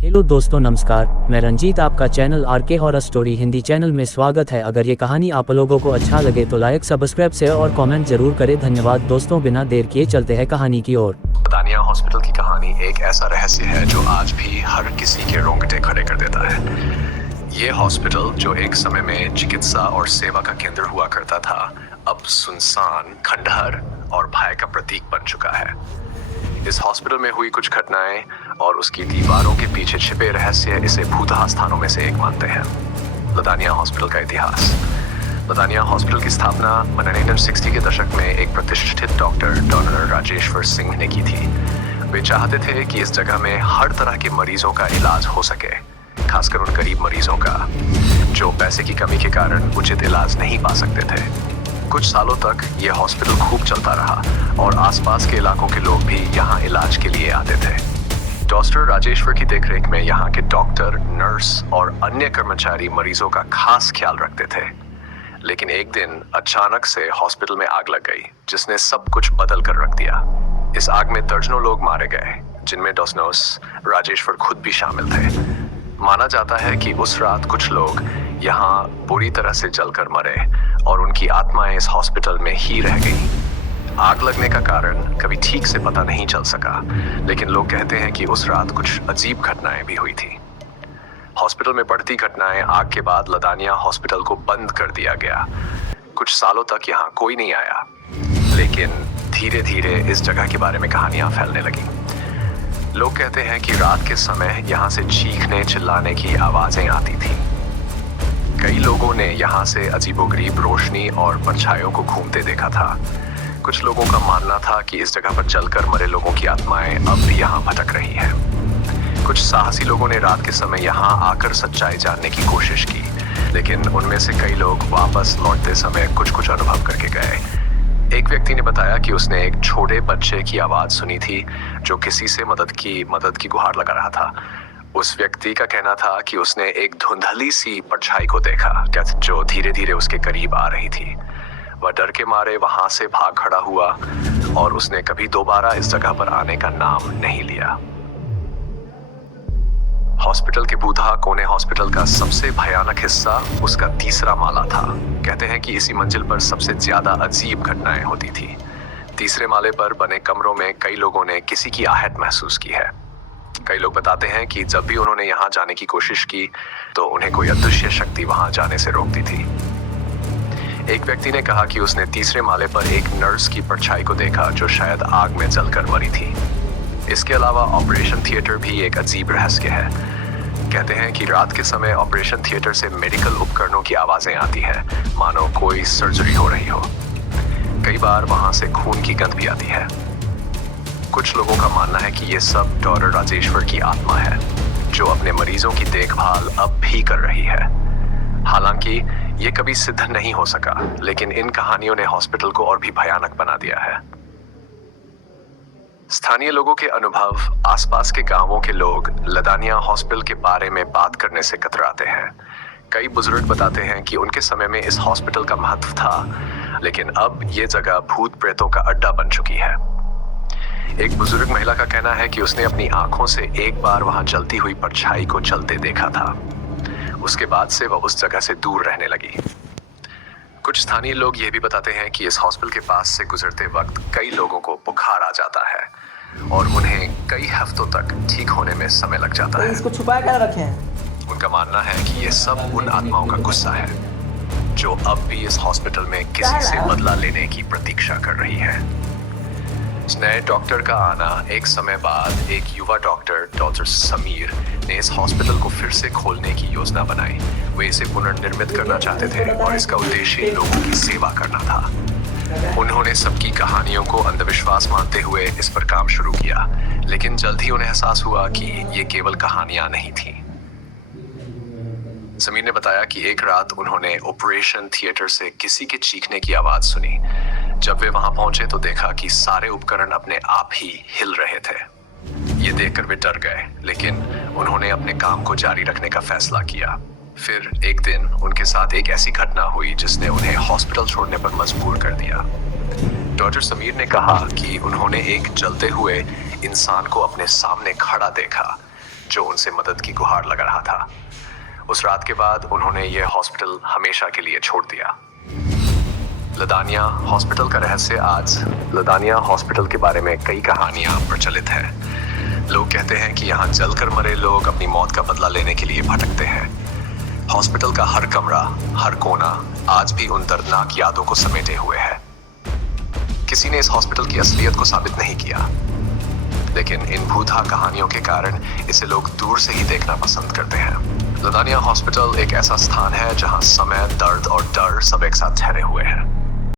Hello दोस्तों, नमस्कार। मैं रंजीत, आपका channel RK horror story Hindi channel में स्वागत है। अगर ये कहानी आप लोगों को अच्छा लगे तो लाइक, सब्सक्राइब, शेयर और कमेंट जरूर करें। धन्यवाद दोस्तों। बिना देर किए चलते हैं कहानी की ओर। लदानिया हॉस्पिटल की कहानी एक ऐसा रहस्य है जो आज भी हर किसी के रोंगटे खड़े कर देता है। ये हॉस्पिटल जो एक समय में चिकित्सा और सेवा का केंद्र हुआ करता था, अब सुनसान, खंडहर और भय का प्रतीक बन चुका है। इस हॉस्पिटल में हुई कुछ घटनाएं और उसकी दीवारों के पीछे छिपे रहस्य इसे भूतहा स्थानों में से एक मानते हैं। लदानिया हॉस्पिटल का इतिहास। लदानिया हॉस्पिटल की स्थापना 1960 के दशक में एक प्रतिष्ठित डॉक्टर डॉक्टर राजेश्वर सिंह ने की थी। वे चाहते थे कि इस जगह में हर तरह के मरीजों का इलाज हो सके, खासकर उन गरीब मरीजों का जो पैसे की कमी के कारण उचित इलाज नहीं पा सकते थे। कुछ सालों तक यह हॉस्पिटल खूब चलता रहा और आसपास के इलाकों के लोग भी यहाँ इलाज के लिए आते थे। डॉक्टर राजेश्वर की देखरेख में यहाँ के डॉक्टर, नर्स और अन्य कर्मचारी मरीजों का खास ख्याल रखते थे। लेकिन एक दिन अचानक से हॉस्पिटल में आग लग गई, जिसने सब कुछ बदल कर रख दिया। इस आग में दर्जनों लोग मारे गए, जिनमें राजेश्वर खुद भी शामिल थे। माना जाता है कि उस रात कुछ लोग यहाँ बुरी तरह से जलकर मरे और उनकी आत्माएं इस हॉस्पिटल में ही रह गई। आग लगने का कारण कभी ठीक से पता नहीं चल सका, लेकिन लोग कहते हैं कि उस रात कुछ अजीब घटनाएं भी हुई थी। हॉस्पिटल में बढ़ती घटनाएं आग के बाद लदानिया हॉस्पिटल को बंद कर दिया गया। कुछ सालों तक यहाँ कोई नहीं आया, लेकिन धीरे धीरे इस जगह के बारे में कहानियां फैलने लगी। लोग कहते हैं कि रात के समय यहाँ से चीखने चिल्लाने की आवाजें आती थी। कई लोगों ने यहाँ से अजीबोगरीब रोशनी और परछाइयों को घूमते देखा था। कुछ लोगों का मानना था कि इस जगह पर जलकर मरे लोगों की आत्माएं अब भी यहाँ भटक रही हैं। कुछ साहसी लोगों ने रात के समय यहाँ आकर सच्चाई जानने की कोशिश की, लेकिन उनमें से कई लोग वापस लौटते समय कुछ अनुभव करके गए। एक व्यक्ति ने बताया कि उसने एक छोटे बच्चे की आवाज सुनी थी जो किसी से मदद की गुहार लगा रहा था। उस व्यक्ति का कहना था कि उसने एक धुंधली सी परछाई को देखा जो धीरे धीरे उसके करीब आ रही थी। वह डर के मारे वहां से भाग खड़ा हुआ और उसने कभी दोबारा इस जगह पर आने का नाम नहीं लिया। हॉस्पिटल के बूढ़ा कोने हॉस्पिटल का सबसे भयानक हिस्सा उसका तीसरा माला था। कहते हैं कि इसी मंजिल पर सबसे ज्यादा अजीब घटनाएं होती थी। तीसरे माले पर बने कमरों में कई लोगों ने किसी की आहट महसूस की है। कई लोग बताते हैं कि जब भी उन्होंने यहाँ जाने की कोशिश की तो उन्हें कोई अदृश्य शक्ति वहां जाने से रोकती थी। एक व्यक्ति ने कहा कि उसने तीसरे माले पर एक नर्स की परछाई को देखा जो शायद आग में जलकर मरी थी। इसके अलावा ऑपरेशन थिएटर भी एक अजीब रहस्य है। कहते हैं कि रात के समय ऑपरेशन थिएटर से मेडिकल उपकरणों की आवाजें आती हैं, मानो कोई सर्जरी हो रही हो। कई बार वहां से खून की गंध भी आती है। कुछ लोगों का मानना है कि ये सब डॉक्टर राजेश्वर की आत्मा है जो अपने मरीजों की देखभाल अब भी कर रही है। हालांकि ये कभी सिद्ध नहीं हो सका, लेकिन इन कहानियों ने हॉस्पिटल को और भी भयानक बना दिया है। स्थानीय लोगों के अनुभव। आसपास के गांवों के लोग लदानिया हॉस्पिटल के बारे में बात करने से कतराते हैं। कई बुजुर्ग बताते हैं कि उनके समय में इस हॉस्पिटल का महत्व था, लेकिन अब ये जगह भूत प्रेतों का अड्डा बन चुकी है। एक बुजुर्ग महिला का कहना है कि उसने अपनी आंखों से एक बार वहां जलती हुई परछाई को चलते देखा था। उसके बाद से वह उस जगह से दूर रहने लगी। कुछ स्थानीय लोग यह भी बताते हैं कि इस हॉस्पिटल के पास से गुजरते वक्त कई लोगों को बुखार आ जाता है और उन्हें कई हफ्तों तक ठीक होने में समय लग जाता है। इसको छुपा कर रखे हैं। उनका मानना है कि ये सब उन आत्माओं का गुस्सा है जो अब भी इस हॉस्पिटल में किसी से बदला लेने की प्रतीक्षा कर रही है। नए डॉक्टर का आना। एक समय बाद एक युवा डॉक्टर समीर ने इस हॉस्पिटल को फिर से खोलने की योजना बनाई। वे इसे पुनर्निर्मित करना चाहते थे और इसका उद्देश्य लोगों की सेवा करना था। उन्होंने सबकी कहानियों को अंधविश्वास मानते हुए इस पर काम शुरू किया, लेकिन जल्द ही उन्हें एहसास हुआ कि ये केवल कहानियां नहीं थी। समीर ने बताया कि एक रात उन्होंने ऑपरेशन थिएटर से किसी के चीखने की आवाज सुनी। जब वे वहां पहुंचे तो देखा कि सारे उपकरण अपने आप ही हिल रहे थे। ये देखकर वे डर गए, लेकिन उन्होंने अपने काम को जारी रखने का फैसला किया। फिर एक दिन उनके साथ एक ऐसी घटना हुई जिसने उन्हें हॉस्पिटल छोड़ने पर मजबूर कर दिया। डॉक्टर समीर ने कहा कि उन्होंने एक जलते हुए इंसान को अपने सामने खड़ा देखा जो उनसे मदद की गुहार लगा रहा था। उस रात के बाद उन्होंने यह हॉस्पिटल हमेशा के लिए छोड़ दिया। लदानिया हॉस्पिटल का रहस्य। आज लदानिया हॉस्पिटल के बारे में कई कहानियां प्रचलित हैं। लोग कहते हैं कि यहाँ जलकर मरे लोग अपनी मौत का बदला लेने के लिए भटकते हैं। हॉस्पिटल का हर कमरा, हर कोना आज भी उन दर्दनाक यादों को समेटे हुए है। किसी ने इस हॉस्पिटल की असलियत को साबित नहीं किया, लेकिन इन भूतहा कहानियों के कारण इसे लोग दूर से ही देखना पसंद करते हैं। लदानिया हॉस्पिटल एक ऐसा स्थान है जहां समय, दर्द और डर सब एक साथ ठहरे हुए हैं।